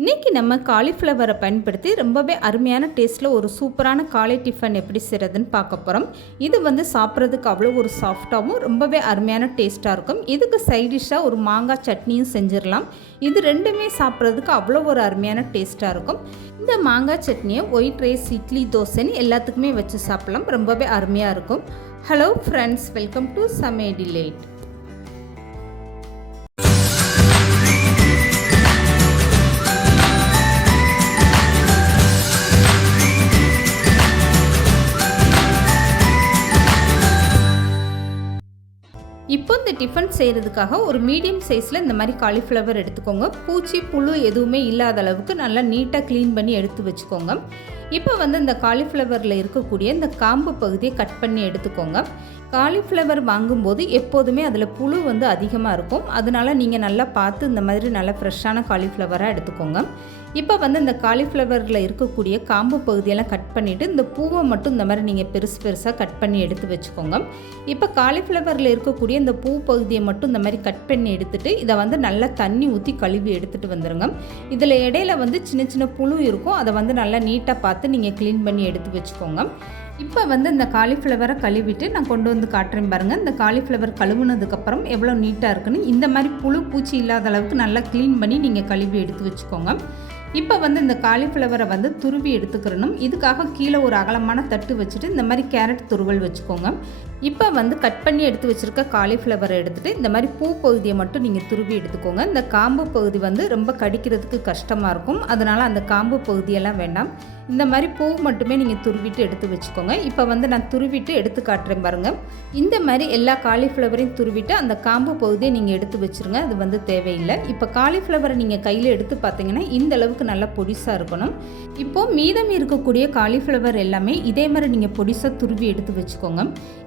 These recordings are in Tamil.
இன்றைக்கி நம்ம காலிஃப்ளவரை பயன்படுத்தி ரொம்பவே அருமையான டேஸ்ட்டில் ஒரு சூப்பரான காலை டிஃபன் எப்படி செய்கிறதுன்னு பார்க்க போகிறோம். இது சாப்பிட்றதுக்கு அவ்வளோ ஒரு சாஃப்டாகவும் ரொம்பவே அருமையான டேஸ்ட்டாக இருக்கும். இதுக்கு சைடிஷ்ஷாக ஒரு மாங்காய் சட்னியும் செஞ்சிடலாம். இது ரெண்டுமே சாப்பிட்றதுக்கு அவ்வளோ ஒரு அருமையான டேஸ்ட்டாக இருக்கும். இந்த மாங்காய் சட்னியை ஒயிட் ரைஸ், இட்லி, தோசைன்னு எல்லாத்துக்குமே வச்சு சாப்பிட்லாம். ரொம்பவே அருமையாக இருக்கும். ஹலோ ஃப்ரெண்ட்ஸ், வெல்கம் டு சமையல் டிலைட். இப்போ இந்த டிஃபன் செய்கிறதுக்காக ஒரு மீடியம் சைஸில் இந்த மாதிரி காலிஃப்ளவர் எடுத்துக்கோங்க. பூச்சி புழு எதுவுமே இல்லாத அளவுக்கு நல்லா நீட்டாக க்ளீன் பண்ணி எடுத்து வச்சுக்கோங்க. இப்போ இந்த காலிஃப்ளவரில் இருக்கக்கூடிய இந்த காம்பு பகுதியை கட் பண்ணி எடுத்துக்கோங்க. காலிஃப்ளவர் வாங்கும்போது எப்போதுமே அதில் புழு அதிகமாக இருக்கும். அதனால் நீங்கள் நல்லா பார்த்து இந்த மாதிரி நல்லா ஃப்ரெஷ்ஷான காலிஃப்ளவராக எடுத்துக்கோங்க. இப்போ இந்த காலிஃப்ளவரில் இருக்கக்கூடிய காம்பு பகுதியெல்லாம் கட் பண்ணிவிட்டு இந்த பூவை மட்டும் இந்த மாதிரி நீங்கள் பெருசு பெருசாக கட் பண்ணி எடுத்து வச்சுக்கோங்க. இப்போ காலிஃப்ளவரில் இருக்கக்கூடிய இந்த பூ பகுதியை மட்டும் இந்த மாதிரி கட் பண்ணி எடுத்துகிட்டு இதை நல்லா தண்ணி ஊற்றி கழுவி எடுத்துகிட்டு வந்துடுங்க. இதில் இடையில சின்ன சின்ன புழு இருக்கும். அதை நல்லா நீட்டாக பார்த்து நீங்கள் க்ளீன் பண்ணி எடுத்து வச்சுக்கோங்க. இப்போ இந்த காலிஃப்ளவரை கழுவிட்டு நான் கொண்டு வந்து காட்டுறேன் பாருங்கள். இந்த காலிஃப்ளவர் கழுவுனதுக்கப்புறம் எவ்வளோ நீட்டாக இருக்குன்னு இந்த மாதிரி புழு பூச்சி இல்லாத அளவுக்கு நல்லா க்ளீன் பண்ணி நீங்கள் கழுவி எடுத்து வச்சுக்கோங்க. இப்போ இந்த காலிஃப்ளவரை துருவி எடுத்துக்கிறணும். இதுக்காக கீழே ஒரு அகலமான தட்டு வச்சுட்டு இந்த மாதிரி கேரட் துருவல் வச்சுக்கோங்க. இப்போ கட் பண்ணி எடுத்து வச்சுருக்க காலிஃப்ளவரை எடுத்துகிட்டு இந்த மாதிரி பூ பகுதியை மட்டும் நீங்கள் துருவி எடுத்துக்கோங்க. இந்த காம்பு பகுதி ரொம்ப கடிக்கிறதுக்கு கஷ்டமாக இருக்கும். அதனால் அந்த காம்பு பகுதியெல்லாம் வேண்டாம். இந்த மாதிரி பூ மட்டுமே நீங்கள் துருவிட்டு எடுத்து வச்சுக்கோங்க. இப்போ நான் துருவிட்டு எடுத்து காட்டுறேன் பாருங்கள். இந்த மாதிரி எல்லா காலிஃப்ளவரையும் துருவிட்டு அந்த காம்பு பகுதியை நீங்கள் எடுத்து வச்சுருங்க. அது தேவையில்லை. இப்போ காலிஃப்ளவரை நீங்கள் கையில் எடுத்து பார்த்தீங்கன்னா இந்த அளவுக்கு நல்லா பொடிசாக இருக்கணும். இப்போது மீதம் இருக்கக்கூடிய காலிஃப்ளவர் எல்லாமே இதே மாதிரி நீங்கள் பொடிசாக துருவி எடுத்து வச்சுக்கோங்க.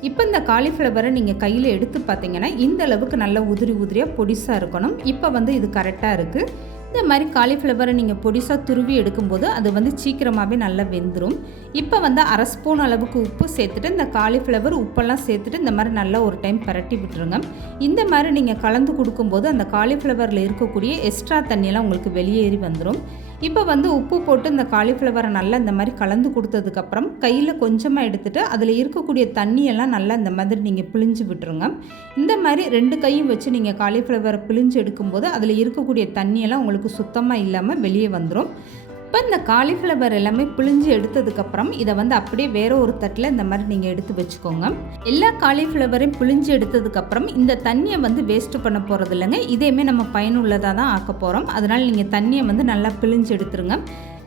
இப்போ இந்த காலிஃப்ளவரை நீங்கள் கையில் எடுத்து பார்த்தீங்கன்னா இந்த அளவுக்கு நல்லா உதிரி உதிரியாக பொடிசாக இருக்கணும். இப்போ இது கரெக்டாக இருக்குது. இந்த மாதிரி காலிஃப்ளவரை நீங்கள் பொடிசாக துருவி எடுக்கும்போது அது சீக்கிரமாகவே நல்லா வெந்துடும். இப்போ அரை ஸ்பூன் அளவுக்கு உப்பு சேர்த்துட்டு இந்த காலிஃப்ளவர் உப்பெல்லாம் சேர்த்துட்டு இந்த மாதிரி நல்லா ஒரு டைம் பரட்டி விட்டுருங்க. இந்த மாதிரி நீங்கள் கலந்து கொடுக்கும்போது அந்த காலிஃப்ளவரில் இருக்கக்கூடிய எக்ஸ்ட்ரா தண்ணியெல்லாம் உங்களுக்கு வெளியேறி வந்துடும். இப்போ உப்பு போட்டு இந்த காலிஃப்ளவரை நல்லா இந்த மாதிரி கலந்து கொடுத்ததுக்கப்புறம் கையில் கொஞ்சமாக எடுத்துகிட்டு அதில் இருக்கக்கூடிய தண்ணியெல்லாம் நல்லா இந்த மாதிரி நீங்கள் பிழிஞ்சு விட்டுருங்க. இந்த மாதிரி 2 கையும் வச்சு நீங்கள் காலிஃப்ளவரை பிழிஞ்சு எடுக்கும்போது அதில் இருக்கக்கூடிய தண்ணியெல்லாம் உங்களுக்கு சுத்தமாக இல்லாமல் வெளியே வந்துடும். இப்போ இந்த காலிஃப்ளவர் எல்லாமே பிழிஞ்சு எடுத்ததுக்கப்புறம் இதை அப்படியே வேறு ஒரு தட்டில் இந்த மாதிரி நீங்கள் எடுத்து வச்சுக்கோங்க. எல்லா காலிஃப்ளவரையும் பிழிஞ்சு எடுத்ததுக்கப்புறம் இந்த தண்ணியை வேஸ்ட்டு பண்ண போகிறது இல்லைங்க. இதேமே நம்ம பயனுள்ளதாக தான் ஆக்க போகிறோம். அதனால் நீங்கள் தண்ணியை நல்லா பிழிஞ்சு எடுத்துருங்க.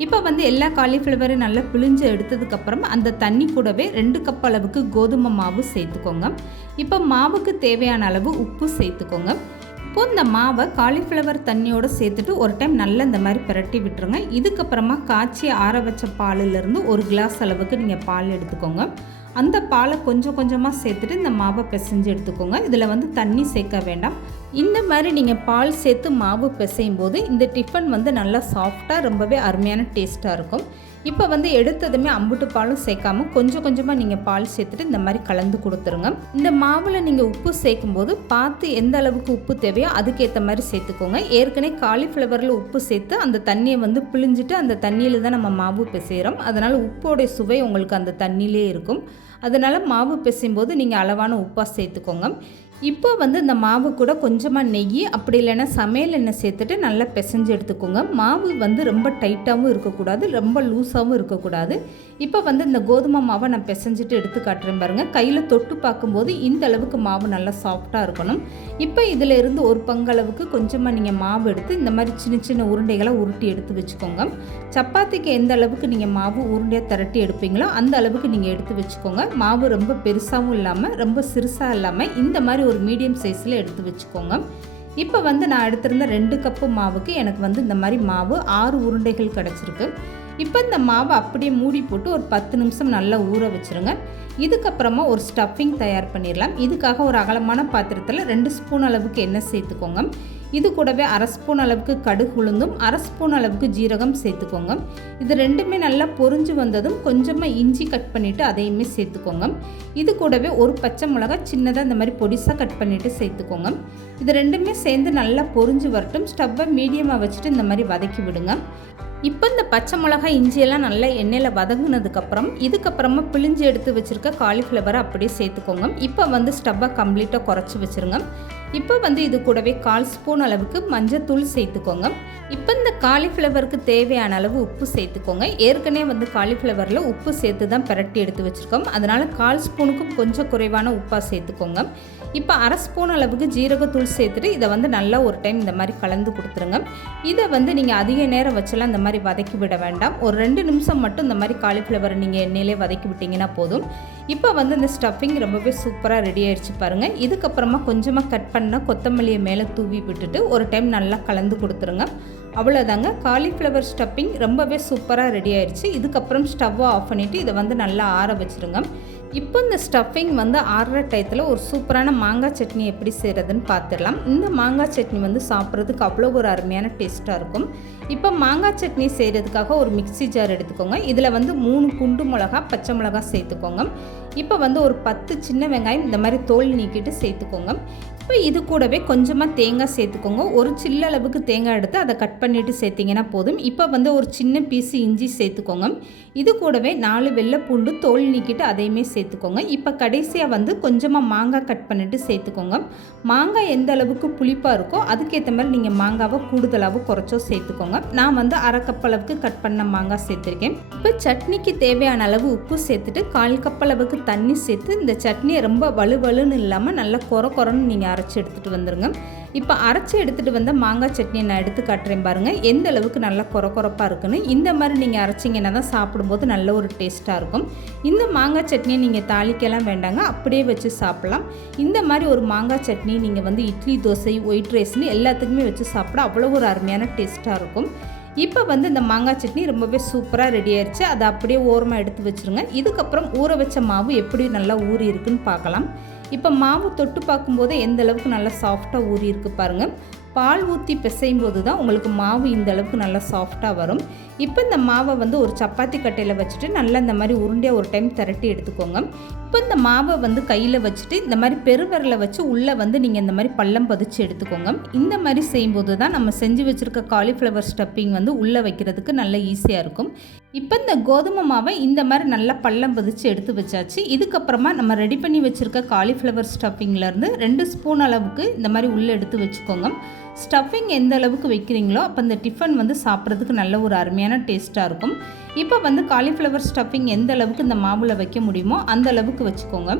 இப்போ எல்லா காலிஃப்ளவரையும் நல்லா பிழிஞ்சு எடுத்ததுக்கப்புறம் அந்த தண்ணி கூடவே 2 கப் அளவுக்கு கோதுமை மாவு சேர்த்துக்கோங்க. இப்போ மாவுக்கு தேவையான அளவு உப்பு சேர்த்துக்கோங்க. இப்போ இந்த மாவை காலிஃப்ளவர் தண்ணியோடு சேர்த்துட்டு ஒரு டைம் நல்லா இந்த மாதிரி பிரட்டி விட்டுருங்க. இதுக்கப்புறமா காய்ச்சி ஆற வச்ச பாலிலிருந்து 1 கிளாஸ் அளவுக்கு நீங்கள் பால் எடுத்துக்கோங்க. அந்த பாலை கொஞ்சம் கொஞ்சமாக சேர்த்துட்டு இந்த மாவை பிசைஞ்சு எடுத்துக்கோங்க. இதில் தண்ணி சேர்க்க வேண்டாம். இந்த மாதிரி நீங்கள் பால் சேர்த்து மாவு பிசையும் போது இந்த டிஃபன் நல்லா சாஃப்டாக ரொம்பவே அருமையான டேஸ்ட்டாக இருக்கும். இப்போ எடுத்ததுமே அம்புட்டு பாலும் சேர்க்காம கொஞ்சம் கொஞ்சமாக நீங்கள் பால் சேர்த்துட்டு இந்த மாதிரி கலந்து கொடுத்துருங்க. இந்த மாவில் நீங்கள் உப்பு சேர்க்கும்போது பார்த்து எந்த அளவுக்கு உப்பு தேவையோ அதுக்கேற்ற மாதிரி சேர்த்துக்கோங்க. ஏற்கனவே காலிஃப்ளவரில் உப்பு சேர்த்து அந்த தண்ணியை பிழிஞ்சிட்டு அந்த தண்ணியில் தான் நம்ம மாவு பிசைகிறோம். அதனால் உப்போடைய சுவை உங்களுக்கு அந்த தண்ணியிலே இருக்கும். அதனால் மாவு பிசையும் போது நீங்கள் அளவான உப்பாக சேர்த்துக்கோங்க. இப்போ இந்த மாவு கூட கொஞ்சமாக நெய் அப்படி இல்லைன்னா சமையல் எண்ணெய் சேர்த்துட்டு நல்லா பிசைஞ்சு எடுத்துக்கோங்க. மாவு ரொம்ப டைட்டாகவும் இருக்கக்கூடாது, ரொம்ப லூஸாகவும் இருக்கக்கூடாது. இப்போ இந்த கோதுமை மாவை நான் பிசைஞ்சிட்டு எடுத்து காட்டுறேன் பாருங்கள். கையில் தொட்டு பார்க்கும்போது இந்த அளவுக்கு மாவு நல்லா சாஃப்டாக இருக்கணும். இப்போ இதில் இருந்து ஒரு பங்களவுக்கு கொஞ்சமாக நீங்கள் மாவு எடுத்து இந்த மாதிரி சின்ன சின்ன உருண்டைகளை உருட்டி எடுத்து வச்சுக்கோங்க. சப்பாத்திக்கு எந்த அளவுக்கு நீங்கள் மாவு உருண்டையாக திரட்டி எடுப்பீங்களோ அந்த அளவுக்கு நீங்கள் எடுத்து வச்சுக்கோங்க. மாவு ரொம்ப பெருசாகவும் இல்லாமல் ரொம்ப சிறுசாக இல்லாமல் இந்த மாதிரி ஒரு மீடியம் சைஸில் எடுத்து வச்சுக்கோங்க. இப்போ நான் எடுத்திருந்த 2 கப்பு மாவுக்கு எனக்கு இந்த மாதிரி மாவு 6 உருண்டைகள் கிடச்சிருக்கு. இப்போ இந்த மாவை அப்படியே மூடி போட்டு ஒரு 10 நிமிஷம் நல்லா ஊற வச்சுருங்க. இதுக்கப்புறமா ஒரு ஸ்டஃபிங் தயார் பண்ணிடலாம். இதுக்காக ஒரு அகலமான பாத்திரத்தில் 2 ஸ்பூன் அளவுக்கு எண்ணெய் சேர்த்துக்கோங்க. இது கூடவே அரை ஸ்பூன் அளவுக்கு கடுகு உளுந்தும் அரை ஸ்பூன் அளவுக்கு ஜீரகம் சேர்த்துக்கோங்க. இது ரெண்டுமே நல்லா பொரிஞ்சு வந்ததும் கொஞ்சமாக இஞ்சி கட் பண்ணிவிட்டு அதையுமே சேர்த்துக்கோங்க. இது கூடவே ஒரு பச்சை மிளகாய் சின்னதாக இந்த மாதிரி பொடிசாக கட் பண்ணிவிட்டு சேர்த்துக்கோங்க. இது ரெண்டுமே சேர்ந்து நல்லா பொரிஞ்சு வரட்டும். ஸ்டவ்வை மீடியமாக வச்சுட்டு இந்த மாதிரி வதக்கி விடுங்க. இப்போ இந்த பச்சை மிளகாய் இஞ்சியெல்லாம் நல்லா எண்ணெயில் வதங்கினதுக்கப்புறம் இதுக்கப்புறமா பிழிஞ்சு எடுத்து வச்சுருக்க காலிஃப்ளவரை அப்படியே சேர்த்துக்கோங்க. இப்போ வந்து ஸ்டவ்வை கம்ப்ளீட்டாக குறைச்சி வச்சுருங்க. இப்போ வந்து இது கூடவே 1/4 ஸ்பூன் அளவுக்கு மஞ்சத்தூள் சேர்த்துக்கோங்க. இப்போ இந்த காலிஃப்ளவருக்கு தேவையான அளவு உப்பு சேர்த்துக்கோங்க. ஏற்கனவே வந்து காலிஃப்ளவரில் உப்பு சேர்த்து தான் பிரட்டி எடுத்து வச்சுருக்கோம். அதனால் 1/4 ஸ்பூனுக்கும் கொஞ்சம் குறைவான உப்பாக சேர்த்துக்கோங்க. இப்போ அரை ஸ்பூன் அளவுக்கு ஜீரகத்தூள் சேர்த்துட்டு இதை வந்து நல்லா ஒரு டைம் இந்த மாதிரி கலந்து கொடுத்துருங்க. இதை வந்து நீங்கள் அதிக நேரம் வச்செல்லாம் இந்த மாதிரி வதக்கி விட வேண்டாம். ஒரு 2 நிமிஷம் மட்டும் இந்த மாதிரி காலிஃப்ளவரை நீங்கள் எண்ணெயிலே வதக்கி விட்டிங்கன்னா போதும். இப்போ வந்து இந்த ஸ்டஃபிங் ரொம்பவே சூப்பராக ரெடி ஆகிடுச்சு பாருங்கள். இதுக்கப்புறமா கொஞ்சமாக கட் பண்ண கொத்தமல்லியை மேலே தூவி விட்டுட்டு ஒரு டைம் நல்லா கலந்து கொடுத்துருங்க. அவ்வளோதாங்க, காலிஃப்ளவர் ஸ்டஃபிங் ரொம்பவே சூப்பராக ரெடி ஆயிடுச்சு. இதுக்கப்புறம் ஸ்டவ்வை ஆஃப் பண்ணிவிட்டு இதை வந்து நல்லா ஆற வச்சுருங்க. இப்போ இந்த ஸ்டஃபிங் வந்து ஆறுற டயத்தில் ஒரு சூப்பரான மாங்காய் சட்னி எப்படி செய்கிறதுன்னு பார்த்துடலாம். இந்த மாங்காய் சட்னி வந்து சாப்பிட்றதுக்கு அவ்வளோ ஒரு அருமையான டேஸ்ட்டாக இருக்கும். இப்போ மாங்காய் சட்னி செய்கிறதுக்காக ஒரு மிக்ஸி ஜார் எடுத்துக்கோங்க. இதில் வந்து 3 குண்டு மிளகா, பச்சை மிளகா சேர்த்துக்கோங்க. இப்போ வந்து ஒரு 10 சின்ன வெங்காயம் இந்த மாதிரி தோல் நீக்கிட்டு சேர்த்துக்கோங்க. இப்போ இது கூடவே கொஞ்சமாக தேங்காய் சேர்த்துக்கோங்க. ஒரு சில்ல அளவுக்கு தேங்காய் எடுத்து அதை கட் பண்ணிவிட்டு சேர்த்திங்கன்னா போதும். இப்போ வந்து ஒரு சின்ன பீஸு இஞ்சி சேர்த்துக்கோங்க. இது கூடவே 4 வெள்ளை பூண்டு தோல் நீக்கிட்டு அதையுமே சேர்த்துக்கோங்க. இப்போ கடைசியாக வந்து கொஞ்சமாக மாங்காய் கட் பண்ணிவிட்டு சேர்த்துக்கோங்க. மாங்காய் எந்த அளவுக்கு புளிப்பாக இருக்கோ அதுக்கேற்ற மாதிரி நீங்கள் மாங்காவை கூடுதலாகவும் குறைச்சோ சேர்த்துக்கோங்க. நான் வந்து அரை கப் அளவுக்கு கட் பண்ண மாங்காய் சேர்த்துருக்கேன். இப்போ சட்னிக்கு தேவையான அளவு உப்பு சேர்த்துட்டு 1/4 கப் அளவுக்கு தண்ணி சேர்த்து இந்த சட்னியை ரொம்ப வலுவலுன்னு இல்லாமல் நல்லா கொரன்னு நீங்கள் அரைச்சி எடுத்துகிட்டு வந்துடுங்க. இப்போ அரைச்சி எடுத்துகிட்டு வந்த மாங்காய் சட்னியை நான் எடுத்து காட்டுறேன் பாருங்கள், எந்த அளவுக்கு நல்லா கொரப்பாக இருக்குன்னு. இந்த மாதிரி நீங்கள் அரைச்சிங்கன்னா தான் சாப்பிடும்போது நல்ல ஒரு டேஸ்ட்டாக இருக்கும். இந்த மாங்காய் சட்னியை நீங்கள் தாளிக்கலாம் வேண்டாங்க, அப்படியே வச்சு சாப்பிட்லாம். இந்த மாதிரி ஒரு மாங்காய் சட்னி நீங்கள் வந்து இட்லி, தோசை, ஒயிட் ரைஸ்னு எல்லாத்துக்குமே வச்சு சாப்பிட அவ்வளோ ஒரு அருமையான டேஸ்ட்டாக இருக்கும். இப்போ வந்து இந்த மாங்காய் சட்னி ரொம்பவே சூப்பராக ரெடி ஆயிடுச்சு. அதை அப்படியே ஓரமாக எடுத்து வச்சுருங்க. இதுக்கப்புறம் ஊற வச்ச மாவு எப்படி நல்லா ஊறி இருக்குன்னு பார்க்கலாம். இப்போ மாவு தொட்டு பார்க்கும்போது எந்த அளவுக்கு நல்லா சாஃப்டாக ஊறி இருக்குது பாருங்கள். பால் ஊற்றி பிசையும் போது தான் உங்களுக்கு மாவு இந்த அளவுக்கு நல்லா சாஃப்டாக வரும். இப்போ இந்த மாவை வந்து ஒரு சப்பாத்தி கட்டையில் வச்சுட்டு நல்லா இந்த மாதிரி உருண்டையாக ஒரு டைம் திரட்டி எடுத்துக்கோங்க. இப்போ இந்த மாவை வந்து கையில் வச்சுட்டு இந்த மாதிரி பெருவிரலை வச்சு உள்ளே வந்து நீங்கள் இந்த மாதிரி பள்ளம் பதிச்சு எடுத்துக்கோங்க. இந்த மாதிரி செய்யும்போது தான் நம்ம செஞ்சு வச்சுருக்க காலிஃப்ளவர் ஸ்டஃபிங் வந்து உள்ளே வைக்கிறதுக்கு நல்ல ஈஸியாக இருக்கும். இப்போ இந்த கோதுமை மாவை இந்த மாதிரி நல்லா பள்ளம் பதிச்சு எடுத்து வச்சாச்சு. இதுக்கப்புறமா நம்ம ரெடி பண்ணி வச்சுருக்க காலிஃப்ளவர் ஸ்டஃபிங்லேருந்து 2 ஸ்பூன் அளவுக்கு இந்த மாதிரி உள்ளே எடுத்து வச்சுக்கோங்க. ஸ்டஃபிங் எந்த அளவுக்கு வைக்கிறீங்களோ அப்போ இந்த டிஃபன் வந்து சாப்பிட்றதுக்கு நல்ல ஒரு அருமையான டேஸ்ட்டாக இருக்கும். இப்போ வந்து காலிஃப்ளவர் ஸ்டஃபிங் எந்த அளவுக்கு இந்த மாவில் வைக்க முடியுமோ அந்த அளவுக்கு வச்சுக்கோங்க.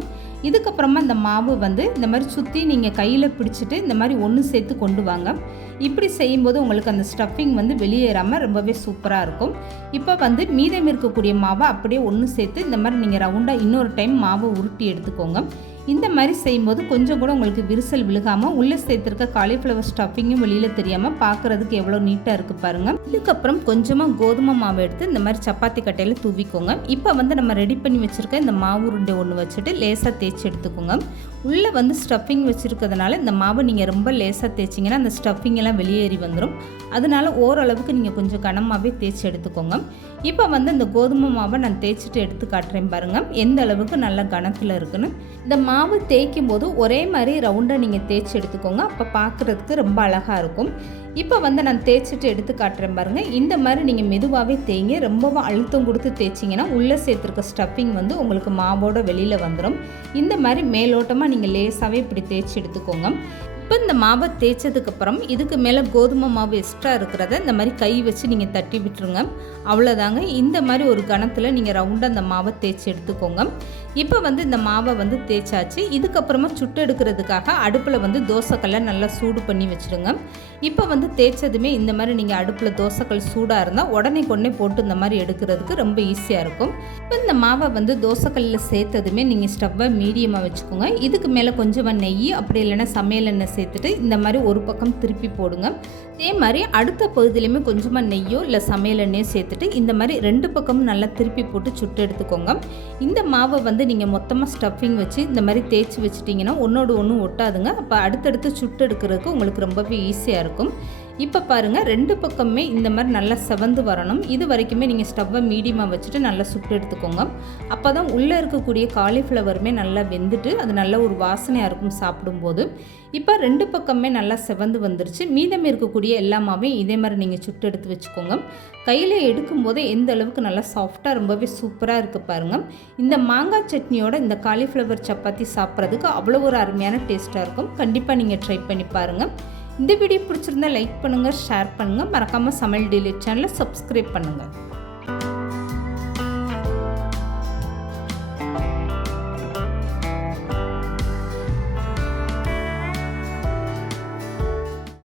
இதுக்கப்புறமா இந்த மாவு வந்து இந்த மாதிரி சுற்றி நீங்கள் கையில் பிடிச்சிட்டு இந்த மாதிரி ஒன்று சேர்த்து கொண்டு வாங்க. இப்படி செய்யும்போது உங்களுக்கு அந்த ஸ்டஃபிங் வந்து வெளியேறாமல் ரொம்பவே சூப்பராக இருக்கும். இப்போ வந்து மீதம் இருக்கக்கூடிய மாவை அப்படியே ஒன்று சேர்த்து இந்த மாதிரி நீங்கள் ரவுண்டாக இன்னொரு டைம் மாவை உருட்டி எடுத்துக்கோங்க. இந்த மாதிரி செய்யும்போது கொஞ்சம் கூட உங்களுக்கு விரிசல் விழுகாமல் உள்ளே சேர்த்துருக்க காலிஃப்ளவர் ஸ்டஃபிங்கும் வெளியில் தெரியாமல் பார்க்குறதுக்கு எவ்வளோ நீட்டாக இருக்குது பாருங்கள். இதுக்கப்புறம் கொஞ்சமாக கோதுமை மாவை எடுத்து இந்த மாதிரி சப்பாத்தி கட்டையில் தூவிக்கோங்க. இப்போ வந்து நம்ம ரெடி பண்ணி வச்சுருக்க இந்த மாவு உருண்டை ஒன்று வச்சுட்டு லேசாக தேய்ச்சி எடுத்துக்கோங்க. உள்ளே வந்து ஸ்டஃபிங் வச்சுருக்கிறதுனால இந்த மாவை நீங்கள் ரொம்ப லேசாக தேய்ச்சிங்கன்னா அந்த ஸ்டஃபிங் எல்லாம் வெளியேறி வந்துடும். அதனால் ஓரளவுக்கு நீங்கள் கொஞ்சம் கனமாகவே தேய்ச்சி எடுத்துக்கோங்க. இப்போ வந்து இந்த கோதுமை மாவை நான் தேய்ச்சிட்டு எடுத்து காட்டுறேன் பாருங்கள் எந்த அளவுக்கு நல்ல கனத்தில் இருக்குன்னு. இந்த மாவு தேய்க்கும் போது ஒரே மாதிரி ரவுண்டாக நீங்கள் தேய்ச்சி எடுத்துக்கோங்க. அப்போ பார்க்குறதுக்கு ரொம்ப அழகாக இருக்கும். இப்போ வந்து நான் தேய்ச்சிட்டு எடுத்து காட்டுறேன் பாருங்கள். இந்த மாதிரி நீங்கள் மெதுவாகவே தேய்ங்க. ரொம்பவும் அழுத்தம் கொடுத்து தேய்ச்சிங்கன்னா உள்ளே சேர்த்துருக்க ஸ்டஃபிங் வந்து உங்களுக்கு மாவோட வெளியில் வந்துடும். இந்த மாதிரி மேலோட்டமாக நீங்கள் லேசாகவே இப்படி தேய்ச்சி எடுத்துக்கோங்க. இப்போ இந்த மாவை தேய்ச்சதுக்கப்புறம் இதுக்கு மேலே கோதுமை மாவு எக்ஸ்ட்ரா இருக்கிறத இந்த மாதிரி கை வச்சு நீங்கள் தட்டி விட்டுருங்க. அவ்வளோதாங்க. இந்த மாதிரி ஒரு கணத்தில் நீங்கள் ரவுண்டாக அந்த மாவை தேய்ச்சி எடுத்துக்கோங்க. இப்போ வந்து இந்த மாவை வந்து தேய்ச்சாச்சு. இதுக்கப்புறமா சுட்டு எடுக்கிறதுக்காக அடுப்பில் வந்து தோசைக்கல்லை நல்லா சூடு பண்ணி வச்சுடுங்க. இப்போ வந்து தேய்ச்சதுமே இந்த மாதிரி நீங்கள் அடுப்பில் தோசைக்கல் சூடாக இருந்தால் உடனே போட்டு இந்த மாதிரி எடுக்கிறதுக்கு ரொம்ப ஈஸியாக இருக்கும். இப்போ இந்த மாவை வந்து தோசைக்கல்லில் சேர்த்ததுமே நீங்கள் ஸ்டவ்வை மீடியமாக வச்சுக்கோங்க. இதுக்கு மேலே கொஞ்சமாக நெய் அப்படி இல்லைன்னா சமையல் எண்ணெய் எண்ணெய் சேர்த்துட்டு இந்த மாதிரி ஒரு பக்கம் திருப்பி போடுங்க. அதே மாதிரி அடுத்த பகுதியிலையுமே கொஞ்சமாக நெய்யோ இல்லை சமையல் எண்ணெயோ சேர்த்துட்டு இந்த மாதிரி 2 பக்கமும் நல்லா திருப்பி போட்டு சுட்டு எடுத்துக்கோங்க. இந்த மாவை வந்து நீங்கள் மொத்தமாக ஸ்டஃபிங் வச்சு இந்த மாதிரி தேய்ச்சி வச்சிட்டிங்கன்னா ஒன்றோடு ஒன்று ஒட்டாதுங்க. அப்போ அடுத்தடுத்து சுட்டு எடுக்கிறதுக்கு உங்களுக்கு ரொம்பவே ஈஸியாக இருக்கும். இப்போ பாருங்கள் 2 பக்கமே இந்த மாதிரி நல்லா செவந்து வரணும். இது வரைக்குமே நீங்கள் ஸ்டவ்வை மீடியமாக வச்சுட்டு நல்லா சுட்டு எடுத்துக்கோங்க. அப்போ தான் உள்ளே இருக்கக்கூடிய காலிஃப்ளவருமே நல்லா வெந்துட்டு அது நல்ல ஒரு வாசனையாக இருக்கும் சாப்பிடும்போது. இப்போ 2 பக்கமே நல்லா செவந்து வந்துருச்சு. மீதம் இருக்கக்கூடிய எல்லா மாவையும் இதே மாதிரி நீங்கள் சுட்டு எடுத்து வச்சுக்கோங்க. கையில் எடுக்கும்போது எந்த அளவுக்கு நல்லா சாஃப்டாக ரொம்பவே சூப்பராக இருக்குது பாருங்கள். இந்த மாங்காய் சட்னியோட இந்த காலிஃப்ளவர் சப்பாத்தி சாப்பிட்றதுக்கு அவ்வளோ ஒரு அருமையான டேஸ்ட்டாக இருக்கும். கண்டிப்பாக நீங்கள் ட்ரை பண்ணி பாருங்கள். இந்த வீடியோ பிடிச்சிருந்தா லைக் பண்ணுங்கள், ஷேர் பண்ணுங்கள். மறக்காமல் சமையல் டெய்லி சேனலை சப்ஸ்கிரைப் பண்ணுங்கள்.